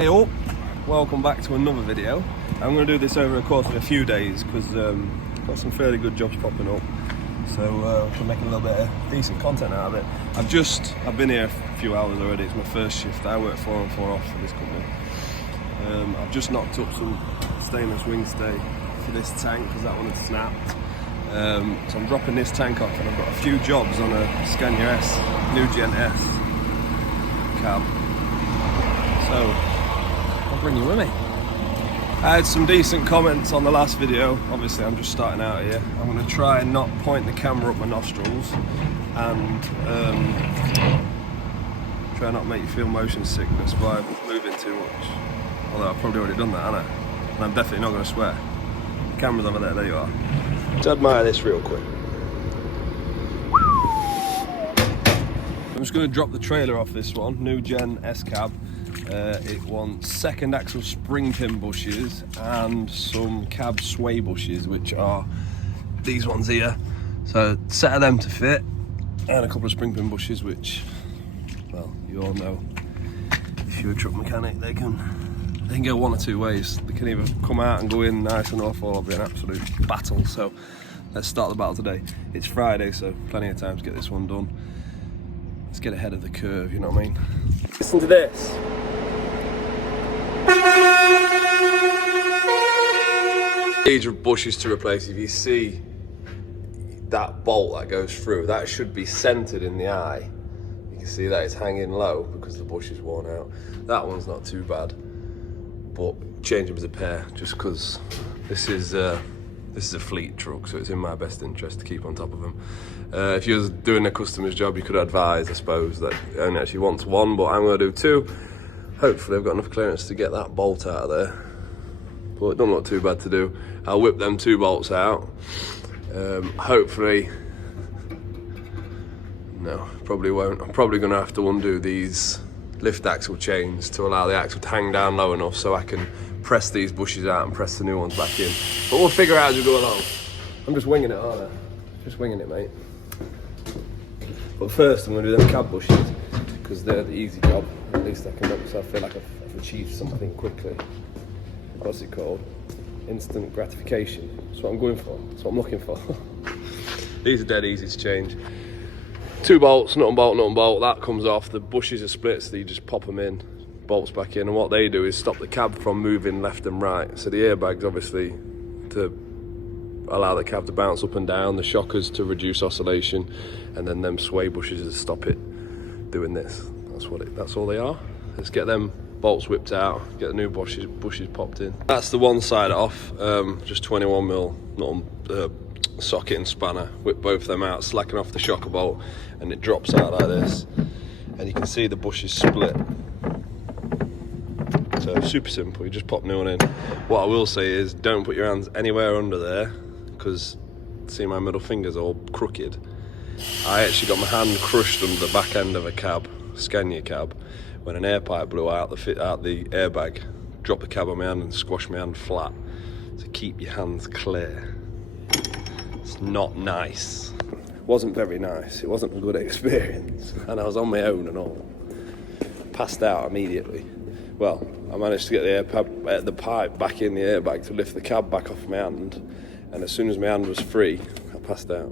Hey all, welcome back to another video. I'm going to do this over the course of a few days because I've got some fairly good jobs popping up, so I'm making a little bit of decent content out of it. I've been here a few hours already. It's my first shift. I work 4 on 4 off for this company. I've just knocked up some stainless wing stay for this tank because that one had snapped. So I'm dropping this tank off, and I've got a few jobs on a Scanias New Gen S cab. So I'll bring you with me. I had some decent comments on the last video. Obviously I'm just starting out here. I'm going to try and not point the camera up my nostrils and try not to make you feel motion sickness by moving too much. Although I've probably already done that, haven't I? And I'm definitely not going to swear. The camera's over there, there you are. Let's admire this real quick. I'm just going to drop the trailer off this one, New Gen S cab. It wants second axle spring pin bushes and some cab sway bushes, which are these ones here. So a set of them to fit, and a couple of spring pin bushes, which, well, you all know, if you're a truck mechanic, they can go one or two ways. They can either come out and go in nice enough, or it'll be an absolute battle. So let's start the battle today. It's Friday, so plenty of time to get this one done. Let's get ahead of the curve, you know what I mean? Listen to this. Age of bushes to replace. If you see that bolt that goes through, that should be centered in the eye. You can see that it's hanging low because the bush is worn out. That one's not too bad, but change them as a pair, just because this is a fleet truck, so it's in my best interest to keep on top of them. If you was doing a customer's job, you could advise, I suppose, that it only actually wants one, but I'm going to do two. Hopefully I've got enough clearance to get that bolt out of there, but it doesn't look too bad to do. I'll whip them two bolts out. Hopefully, no, probably won't. I'm probably going to have to undo these lift axle chains to allow the axle to hang down low enough so I can press these bushes out and press the new ones back in. But we'll figure out as we go along. I'm just winging it, aren't I? Just winging it, mate. But first I'm going to do them cab bushes, because they're the easy job. At least I can make myself feel like I've achieved something quickly. What's it called? Instant gratification. That's what I'm going for. That's what I'm looking for. These are dead easy to change. Two bolts, nut and bolt. That comes off. The bushes are split, so you just pop them in, bolts back in, and what they do is stop the cab from moving left and right. So the airbags, obviously, to allow the cab to bounce up and down, the shockers to reduce oscillation, and then them sway bushes to stop it doing this. That's all they are. Let's get them bolts whipped out, get the new bushes popped in. That's the one side off, just 21mm socket and spanner. Whip both of them out, slacken off the shocker bolt, and it drops out like this. And you can see the bushes split. So super simple, you just pop new one in. What I will say is, don't put your hands anywhere under there, because see my middle finger's all crooked. I actually got my hand crushed under the back end of a cab, Scania cab, when an air pipe blew out the airbag, dropped the cab on my hand and squashed my hand flat. So keep your hands clear. It's not nice. It wasn't very nice. It wasn't a good experience. And I was on my own and all. Passed out immediately. Well, I managed to get the pipe back in the airbag to lift the cab back off my hand. And as soon as my hand was free, I passed out.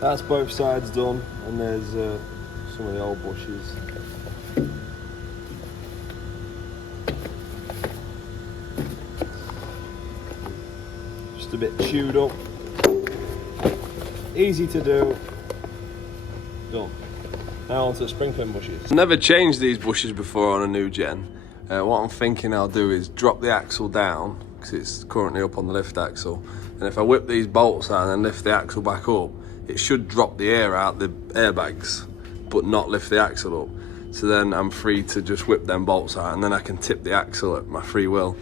That's both sides done, and there's some of the old bushes. Just a bit chewed up. Easy to do. Done. Now onto the spring pin bushes. Never changed these bushes before on a new gen. What I'm thinking I'll do is drop the axle down, because it's currently up on the lift axle. And if I whip these bolts out and then lift the axle back up, it should drop the air out the airbags, but not lift the axle up. So then I'm free to just whip them bolts out, and then I can tip the axle at my free will.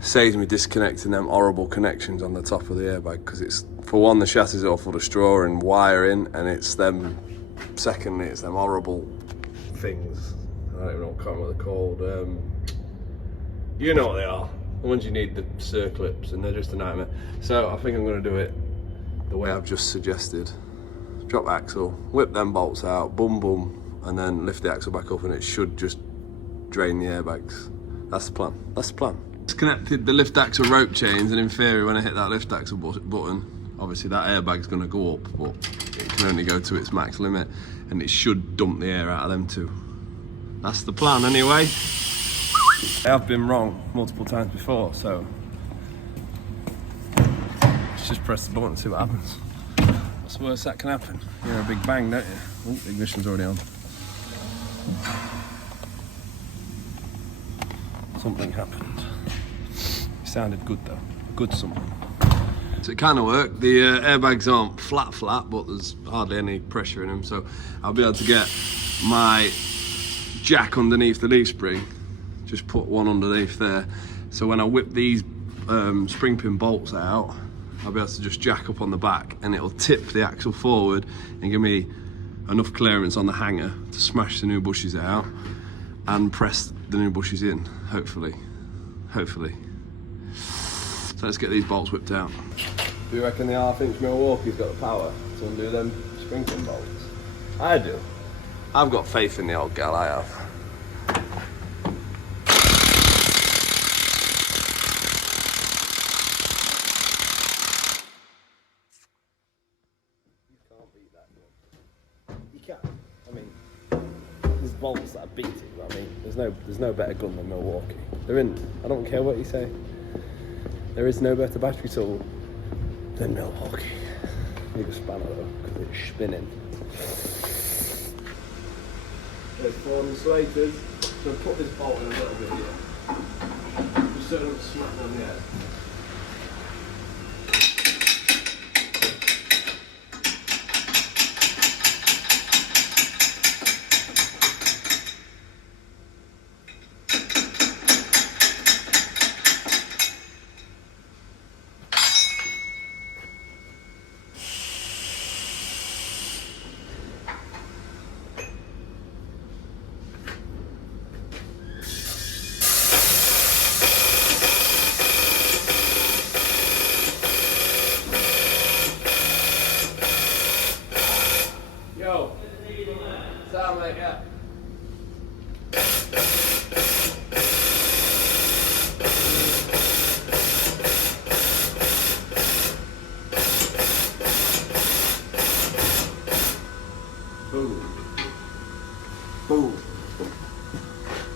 Saves me disconnecting them horrible connections on the top of the airbag, because it's, for one, the chassis all full of straw and wiring, and it's them, secondly, it's them horrible things. I don't even know what they're called. You know what they are. The ones you need, the circlips, and they're just a nightmare. So I think I'm going to do it the way I've just suggested. Drop axle, whip them bolts out, boom boom, and then lift the axle back up, and it should just drain the airbags. That's the plan. That's the plan. Disconnected the lift axle rope chains, and in theory, when I hit that lift axle button, obviously that airbag's going to go up, but it can only go to its max limit, and it should dump the air out of them too. That's the plan anyway. I have been wrong multiple times before, so let's just press the button and see what happens. What's the worst that can happen? You hear a big bang, don't you? Oh, the ignition's already on. Something happened. It sounded good though, good something. So it kind of worked. The airbags aren't flat, but there's hardly any pressure in them, so I'll be able to get my jack underneath the leaf spring. Just put one underneath there, so when I whip these spring pin bolts out, I'll be able to just jack up on the back, and it'll tip the axle forward and give me enough clearance on the hanger to smash the new bushes out and press the new bushes in, hopefully. So let's get these bolts whipped out. Do you reckon the 1/2-inch Milwaukee's got the power to undo them spring pin bolts? I do. I've got faith in the old gal, I have. Bolts that are beating, but I mean, there's no better gun than Milwaukee. I don't care what you say, there is no better battery tool than Milwaukee. Need a spanner though, because it's spinning. There's 4 insulators, so I'll put this bolt in a little bit here, just so it doesn't smack down the head.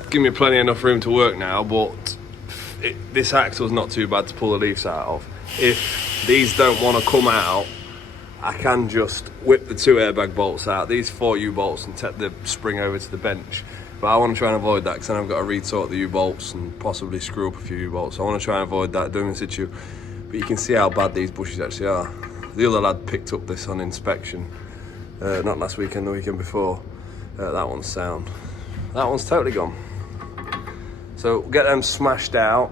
Give me plenty enough room to work now, but this axle's not too bad to pull the leaves out of. If these don't want to come out, I can just whip the 2 airbag bolts out, these 4 U-bolts, and take the spring over to the bench. But I want to try and avoid that, because then I've got to retort the U-bolts and possibly screw up a few U-bolts. So I want to try and avoid that doing in situ. But you can see how bad these bushes actually are. The other lad picked up this on inspection, not last weekend, the weekend before. That one's sound. That one's totally gone. So get them smashed out.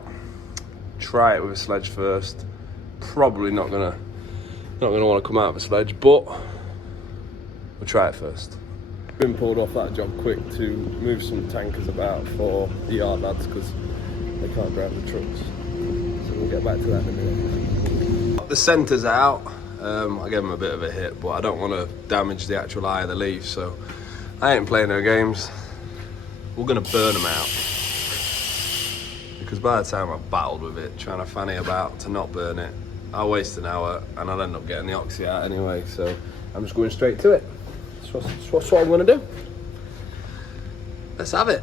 Try it with a sledge first. Probably not gonna want to come out of a sledge, but we'll try it first. Been pulled off that job quick to move some tankers about for the yard lads, because they can't drive the trucks. So we'll get back to that in a minute. Got the centres out. I gave them a bit of a hit, but I don't want to damage the actual eye of the leaf, so I ain't playing no games. We're gonna burn them out, because by the time I've battled with it, trying to fanny about to not burn it, I'll waste an hour and I'll end up getting the oxy out anyway, so I'm just going straight to it. That's what I'm going to do. Let's have it.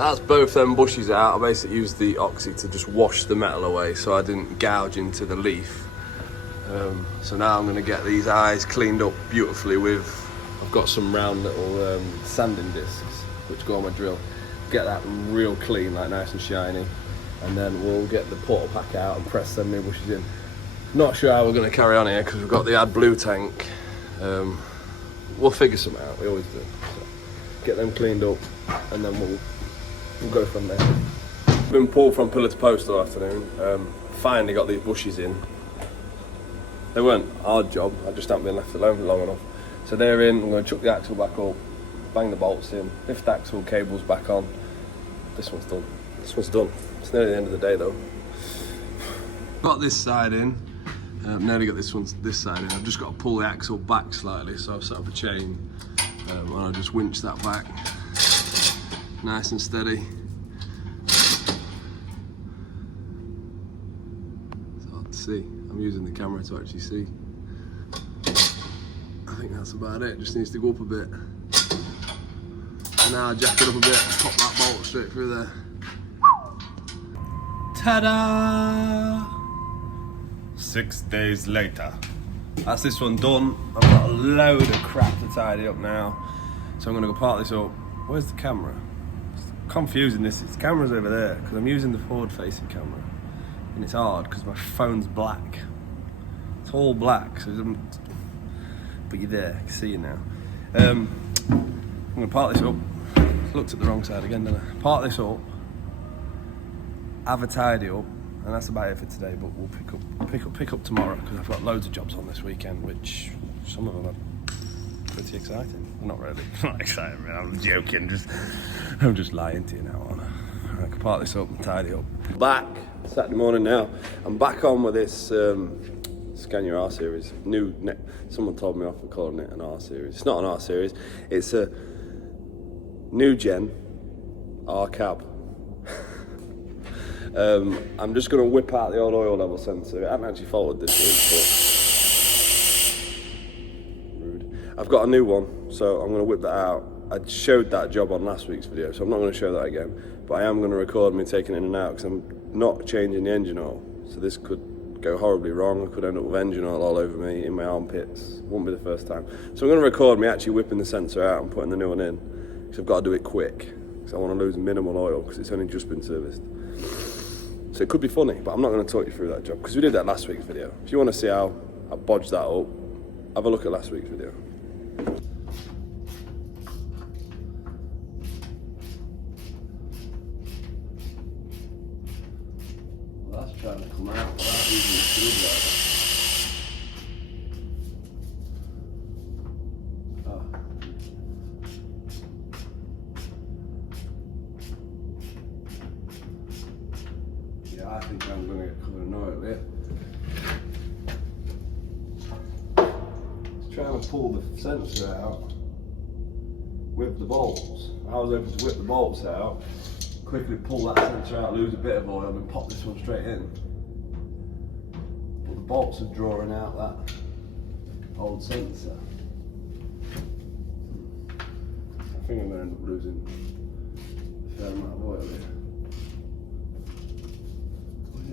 That's both them bushes out. I basically used the oxy to just wash the metal away so I didn't gouge into the leaf. So now I'm going to get these eyes cleaned up beautifully with, I've got some round little sanding discs which go on my drill. Get that real clean, like nice and shiny, and then we'll get the portal pack out and press them new bushes in. Not sure how we're going to carry on here because we've got the AdBlue tank. We'll figure something out, we always do. So get them cleaned up and then we'll go from there. Been pulled from pillar to post all afternoon. Finally got these bushes in. They weren't a hard job, I just haven't been left alone long enough. So they're in, I'm going to chuck the axle back up, bang the bolts in, lift the axle cables back on. This one's done. This one's done. It's nearly the end of the day though. Got this side in. Nearly got this side in. I've just got to pull the axle back slightly, so I've set up a chain and I'll just winch that back. Nice and steady. It's hard to see. I'm using the camera to actually see. I think that's about it. Just needs to go up a bit. And now I jack it up a bit and pop that bolt straight through there. Ta-da! 6 days later. That's this one done. I've got a load of crap to tidy up now. So I'm gonna go park this up. Where's the camera? It's confusing this. The camera's over there because I'm using the forward facing camera. And it's hard because my phone's black. It's all black, so but you're there, I can see you now. I'm gonna park this up. Looked at the wrong side again, didn't I? Park this up, have a tidy up, and that's about it for today. But we'll pick up tomorrow because I've got loads of jobs on this weekend, which some of them are pretty exciting. Not really, not exciting. Man. I'm joking. I'm just lying to you now. I can park this up and tidy up. Back Saturday morning now. I'm back on with this Scanias R series. Someone told me off for calling it an R series. It's not an R series. It's a new gen R cab. I'm just going to whip out the old oil level sensor. I haven't actually faulted this week, but rude. I've got a new one, so I'm going to whip that out. I showed that job on last week's video, so I'm not going to show that again. But I am going to record me taking it in and out because I'm not changing the engine oil. So this could go horribly wrong. I could end up with engine oil all over me, in my armpits. Won't be the first time. So I'm going to record me actually whipping the sensor out and putting the new one in. Because I've got to do it quick. Because I want to lose minimal oil because it's only just been serviced. So it could be funny, but I'm not going to talk you through that job because we did that last week's video. If you want to see how I bodged that up, have a look at last week's video. Well, that's trying to come out without using a screwdriver. I think I'm going to get covered in oil here. Just trying to pull the sensor out with the bolts. I was able to whip the bolts out, quickly pull that sensor out, lose a bit of oil and pop this one straight in. But the bolts are drawing out that old sensor. I think I'm going to end up losing a fair amount of oil here.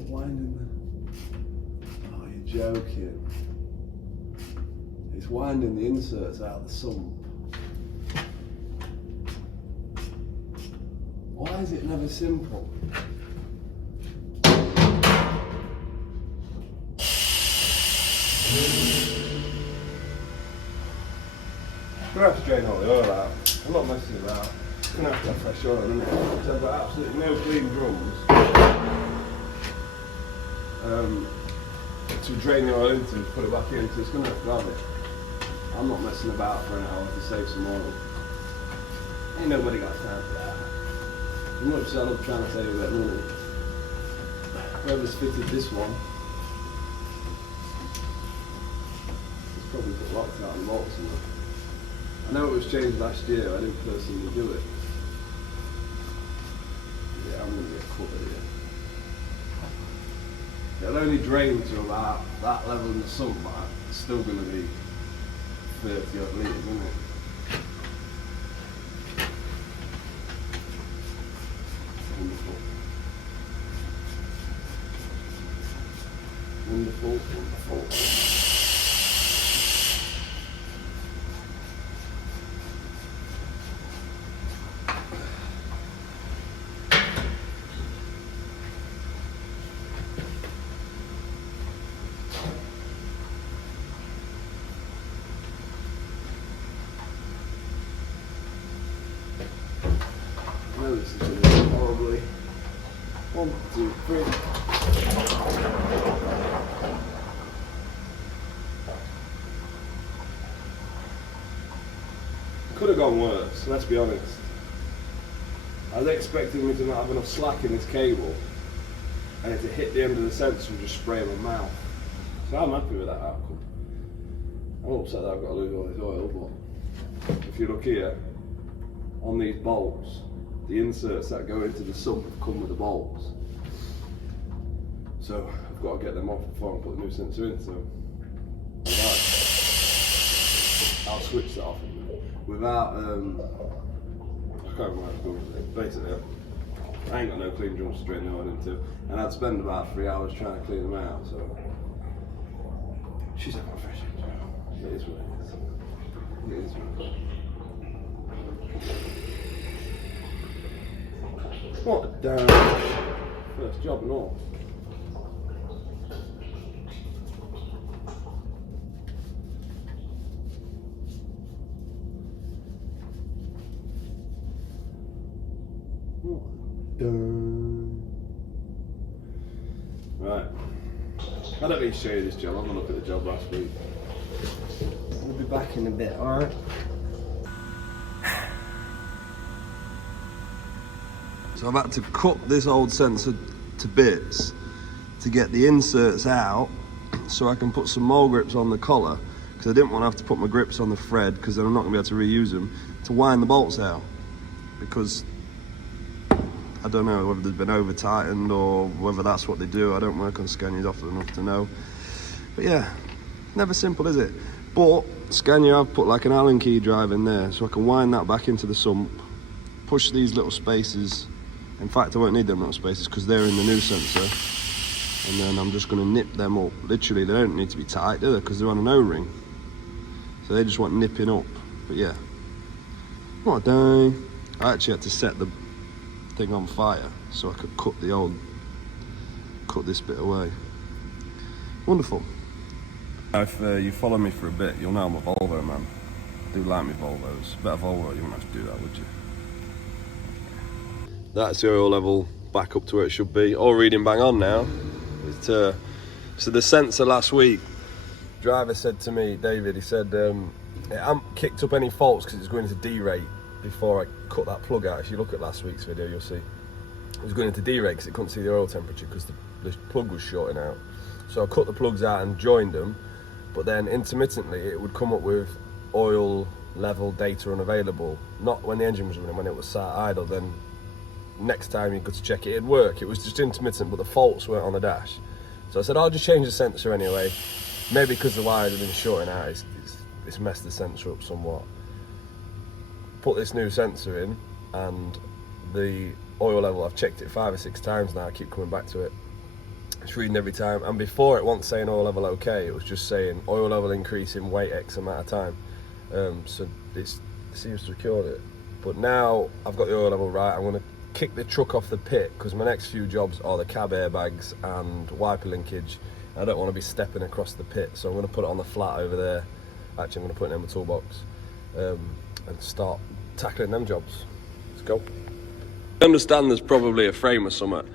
Winding the... Oh, you're joking. It's winding the inserts out of the sump. Why is it never simple? I'm gonna have to drain all the oil out. I'm not messing about. I'm gonna have to have fresh oil, isn't it? So I've got absolutely no clean drums. To drain the oil into, put it back in, so it's going to have to have it. I'm not messing about for an hour to save some oil. Ain't nobody got time for that. As much as I love trying to save a bit of money, whoever's fitted this one, it's probably put locked out and bolts in it. I know it was changed last year, I didn't personally do it. Yeah, I'm going to get caught here. It'll only drain to about that level in the sump, but it's still going to be 30 odd litres, isn't it? moved one before. I know this is going to be horribly. 1, 2, 3. Could have gone worse, let's be honest. I was expecting me to not have enough slack in this cable and it to hit the end of the sensor and just spray my mouth. So I'm happy with that outcome. I'm upset that I've got to lose all this oil, but if you look here, on these bolts, the inserts that go into the sump have come with the bolts. So I've got to get them off before I put the new sensor in. So I'll switch that off without, I can't remember how to go with it. Basically, I ain't got no clean drums to drain the oil into, and I'd spend about 3 hours trying to clean them out. So she's having a fresh engine. It is what it is. It is what it is. What a damn first job and all. Right. I don't need to show you this job. I'm gonna look at the job last week. We'll be back in a bit, alright? So I've had to cut this old sensor to bits to get the inserts out so I can put some more grips on the collar, because I didn't want to have to put my grips on the thread because then I'm not going to be able to reuse them, to wind the bolts out, because I don't know whether they've been over tightened or whether that's what they do. I don't work on Scanias often enough to know. But yeah, never simple, is it? But Scania, I've put like an Allen key drive in there so I can wind that back into the sump, push these little spaces. In fact, I won't need them little spaces because they're in the new sensor. And then I'm just going to nip them up. Literally, they don't need to be tight, do they? Because they're on an O-ring. So they just want nipping up. But yeah. What a day. I actually had to set the thing on fire so I could cut this bit away. Wonderful. If you follow me for a bit, you'll know I'm a Volvo man. I do like me Volvos. Better Volvo, you wouldn't have to do that, would you? That's the oil level back up to where it should be. All reading bang on now. So the sensor last week, driver said to me, David, he said, it hadn't kicked up any faults because it's going into D-rate before I cut that plug out. If you look at last week's video, you'll see it was going into D-rate because it couldn't see the oil temperature because the plug was shorting out. So I cut the plugs out and joined them, but then intermittently it would come up with oil level data unavailable. Not when the engine was running, when it was sat idle, then next time you go to check it, it'd work. It was just intermittent, but the faults weren't on the dash. So I said, I'll just change the sensor anyway. Maybe because the wires have been shorting out, it's messed the sensor up somewhat. Put this new sensor in, and the oil level, I've checked it 5 or 6 times now, I keep coming back to it. It's reading every time, and before it wasn't saying oil level okay, it was just saying oil level increasing, wait X amount of time. So it seems to have cured it. But now I've got the oil level right, I'm going to kick the truck off the pit because my next few jobs are the cab airbags and wiper linkage. I don't want to be stepping across the pit, so I'm going to put it on the flat over there. Actually, I'm going to put it in my toolbox and start tackling them jobs. Let's go. I understand there's probably a frame or something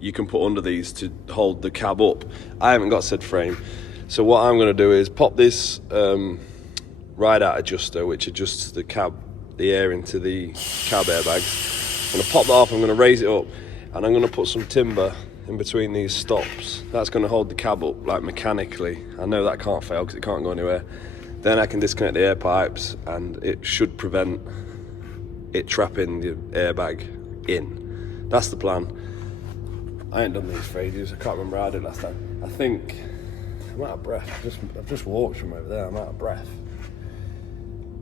you can put under these to hold the cab up. I haven't got said frame, so what I'm going to do is pop this ride-out adjuster, which adjusts the air into the cab airbags. I'm going to pop that off, I'm going to raise it up, and I'm going to put some timber in between these stops. That's going to hold the cab up, like mechanically. I know that can't fail because it can't go anywhere. Then I can disconnect the air pipes, and it should prevent it trapping the airbag in. That's the plan. I ain't done these for ages. I can't remember how I did last time. I think I'm out of breath. I've just walked from over there. I'm out of breath.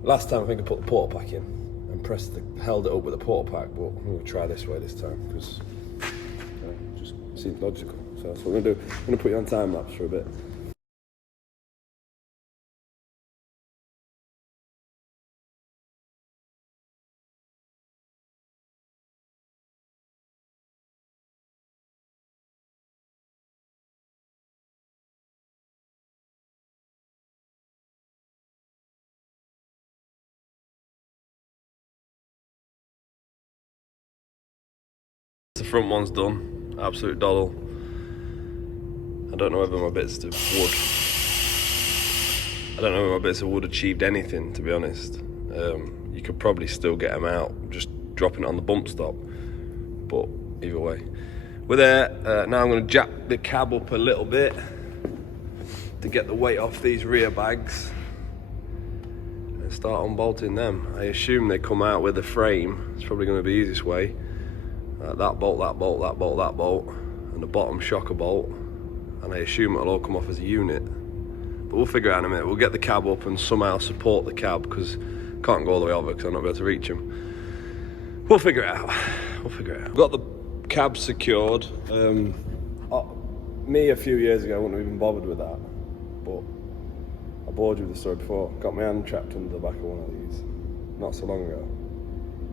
Last time I think I put the porta pack in and held it up with a porta pack, but I'm going to try this way this time because it just seems logical. So that's what I'm going to do. I'm going to put you on time lapse for a bit. front one's done, absolute doddle. I don't know whether my bits of wood, achieved anything, to be honest. You could probably still get them out, just dropping it on the bump stop, but either way. We're there, now I'm going to jack the cab up a little bit to get the weight off these rear bags and start unbolting them. I assume they come out with a frame. It's probably going to be the easiest way. That bolt, that bolt, that bolt, that bolt, and the bottom shocker bolt, and I assume it'll all come off as a unit. But we'll figure it out in a minute. We'll get the cab up and somehow support the cab, because I can't go all the way over because I'm not going to be able to reach them. We'll figure it out. We've got the cab secured. Me a few years ago, I wouldn't have even bothered with that, but I bored you with the story before. Got my hand trapped under the back of one of these not so long ago,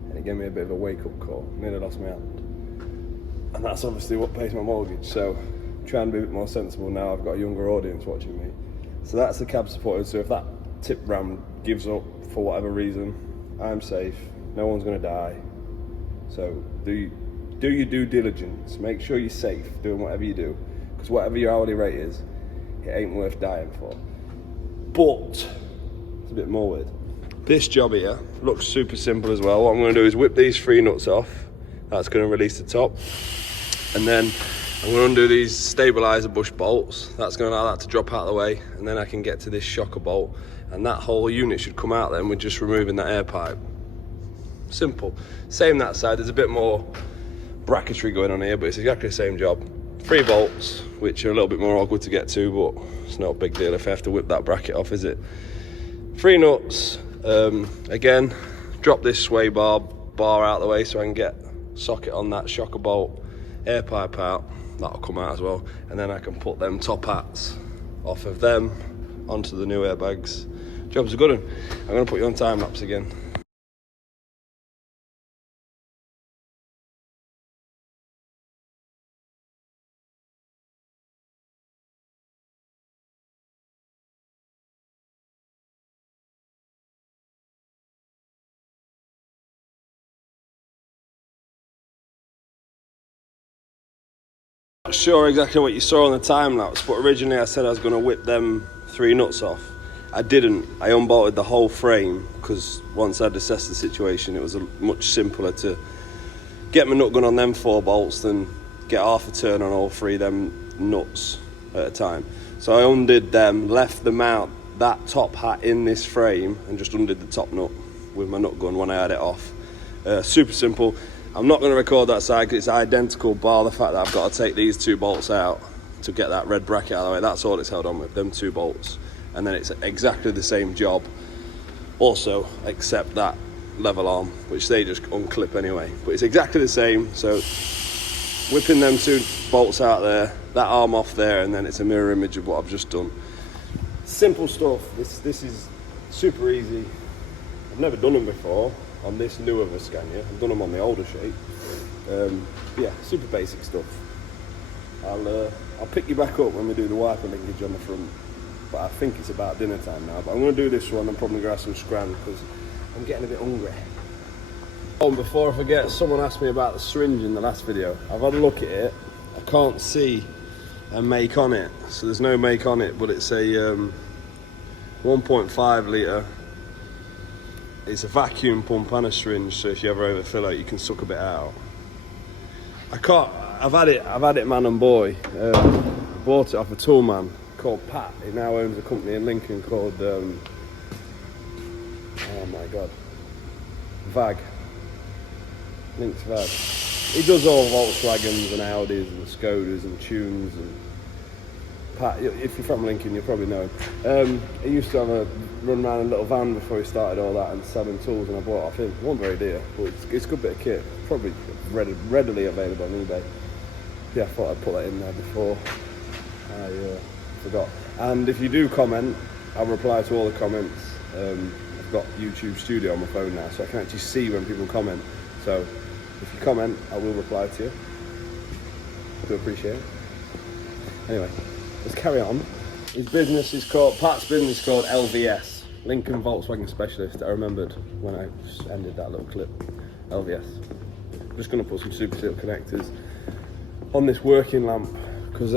and it gave me a bit of a wake-up call. Nearly lost my hand, and that's obviously what pays my mortgage. So trying to be a bit more sensible now. I've got a younger audience watching me, so that's the cab supported. So if that tip ram gives up for whatever reason, I'm safe. No one's going to die. So do your due diligence. Make sure you're safe doing whatever you do, because whatever your hourly rate is, it ain't worth dying for. But it's a bit more weird. This job here looks super simple as well. What I'm going to do is whip these 3 nuts off. That's going to release the top, and then I'm going to undo these stabilizer bush bolts. That's going to allow that to drop out of the way, and then I can get to this shocker bolt, and that whole unit should come out then with just removing that air pipe. Simple. Same that side. There's a bit more bracketry going on here, but it's exactly the same job. 3 bolts, which are a little bit more awkward to get to, but it's not a big deal if I have to whip that bracket off, is it? 3 nuts. Again, drop this sway bar out of the way so I can get socket on that shocker bolt, air pipe out. That'll come out as well, and then I can put them top hats off of them onto the new airbags. Job's a good one. I'm going to put you on time lapse again. Not sure exactly what you saw on the time lapse, but originally I said I was going to whip them 3 nuts off. I didn't. I unbolted the whole frame, because once I'd assessed the situation, it was much simpler to get my nut gun on them 4 bolts than get half a turn on all 3 of them nuts at a time. So I undid them, left them out, that top hat in this frame, and just undid the top nut with my nut gun when I had it off. Super simple. I'm not going to record that side because it's identical, bar the fact that I've got to take these 2 bolts out to get that red bracket out of the way. That's all it's held on with, them 2 bolts. And then it's exactly the same job also, except that level arm, which they just unclip anyway. But it's exactly the same, so whipping them 2 bolts out there, that arm off there, and then it's a mirror image of what I've just done. Simple stuff. This is super easy. I've never done them before on this newer Scania. I've done them on the older shape. Yeah, super basic stuff. I'll pick you back up when we do the wiper linkage on the front, but I think it's about dinner time now. But I'm going to do this one and probably grab some scran because I'm getting a bit hungry. Oh, and before I forget, someone asked me about the syringe in the last video. I've had a look at it. I can't see a make on it, so there's no make on it, but it's a 1.5 litre. It's a vacuum pump and a syringe, so if you ever overfill it, you can suck a bit out. I've had it man and boy. I bought it off a tool man called Pat. He now owns a company in Lincoln called, oh my God, VAG. Link's VAG. He does all Volkswagens and Audis and Skodas and tunes and Pat, if you're from Lincoln, you'll probably know him. He used to have a run around in a little van before he started all that and selling tools, and I bought it off him. It wasn't very dear, but it's a good bit of kit. Probably readily available on eBay. Yeah, I thought I'd put that in there before I forgot. And if you do comment, I'll reply to all the comments. I've got YouTube Studio on my phone now, so I can actually see when people comment. So if you comment, I will reply to you. I do appreciate it. Anyway, let's carry on. Pat's business is called LVS, Lincoln Volkswagen Specialist. I remembered when I ended that little clip. LVS. I'm just going to put some super seal connectors on this working lamp, because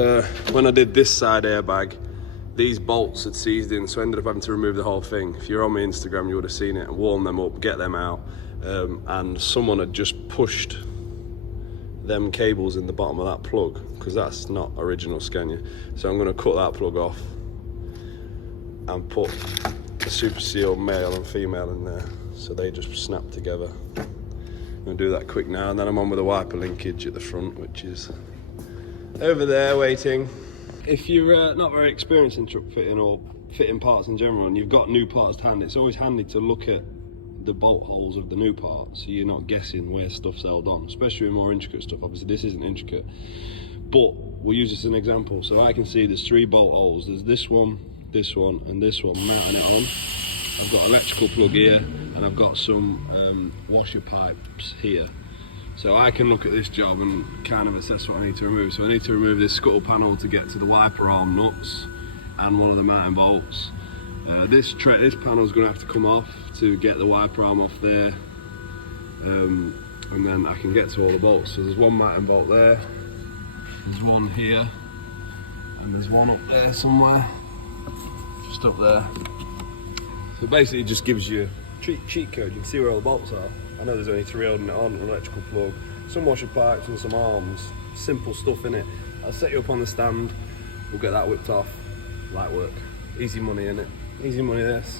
when I did this side airbag, these bolts had seized in, so I ended up having to remove the whole thing. If you're on my Instagram, you would have seen it, and warm them up, get them out, and someone had just pushed them cables in the bottom of that plug, because that's not original Scania. So I'm going to cut that plug off and put a super seal male and female in there, so they just snap together. I'm going to do that quick now, and then I'm on with a wiper linkage at the front, which is over there waiting. If you're not very experienced in truck fitting or fitting parts in general, and you've got new parts to hand, it's always handy to look at the bolt holes of the new part, so you're not guessing where stuff's held on, especially with more intricate stuff. Obviously this isn't intricate, but we'll use this as an example. So I can see there's 3 bolt holes. There's this one, and this one mounting it on. I've got an electrical plug here, and I've got some washer pipes here. So I can look at this job and kind of assess what I need to remove. So I need to remove this scuttle panel to get to the wiper arm nuts and one of the mounting bolts. This panel is going to have to come off to get the wiper arm off there, and then I can get to all the bolts. So there's one mounting bolt there, there's one here, and there's one up there somewhere, just up there. So basically it just gives you a cheat code. You can see where all the bolts are. I know there's only 3 holding it on, an electrical plug, some washer pipes and some arms. Simple stuff in it. I'll set you up on the stand, we'll get that whipped off. Light work. Easy money innit? Easy money this.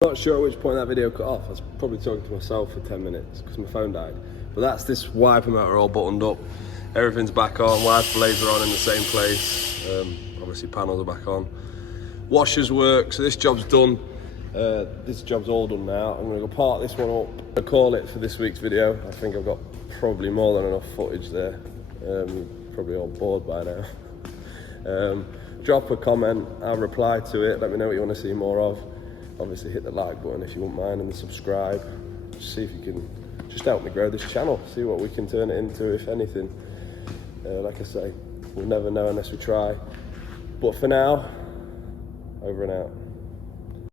Not sure at which point that video cut off. I was probably talking to myself for 10 minutes because my phone died. But that's this wiper motor all buttoned up. Everything's back on, wiper blades are on in the same place. Obviously panels are back on. Washers work, so this job's done. This job's all done now. I'm gonna go part this one up. I'll call it for this week's video. I think I've got probably more than enough footage there. Probably all bored by now. Drop a comment, I'll reply to it. Let me know what you want to see more of. Obviously hit the like button if you wouldn't mind, and the subscribe. Just see if you can just help me grow this channel, see what we can turn it into, if anything. Like I say, we'll never know unless we try. But for now, over and out.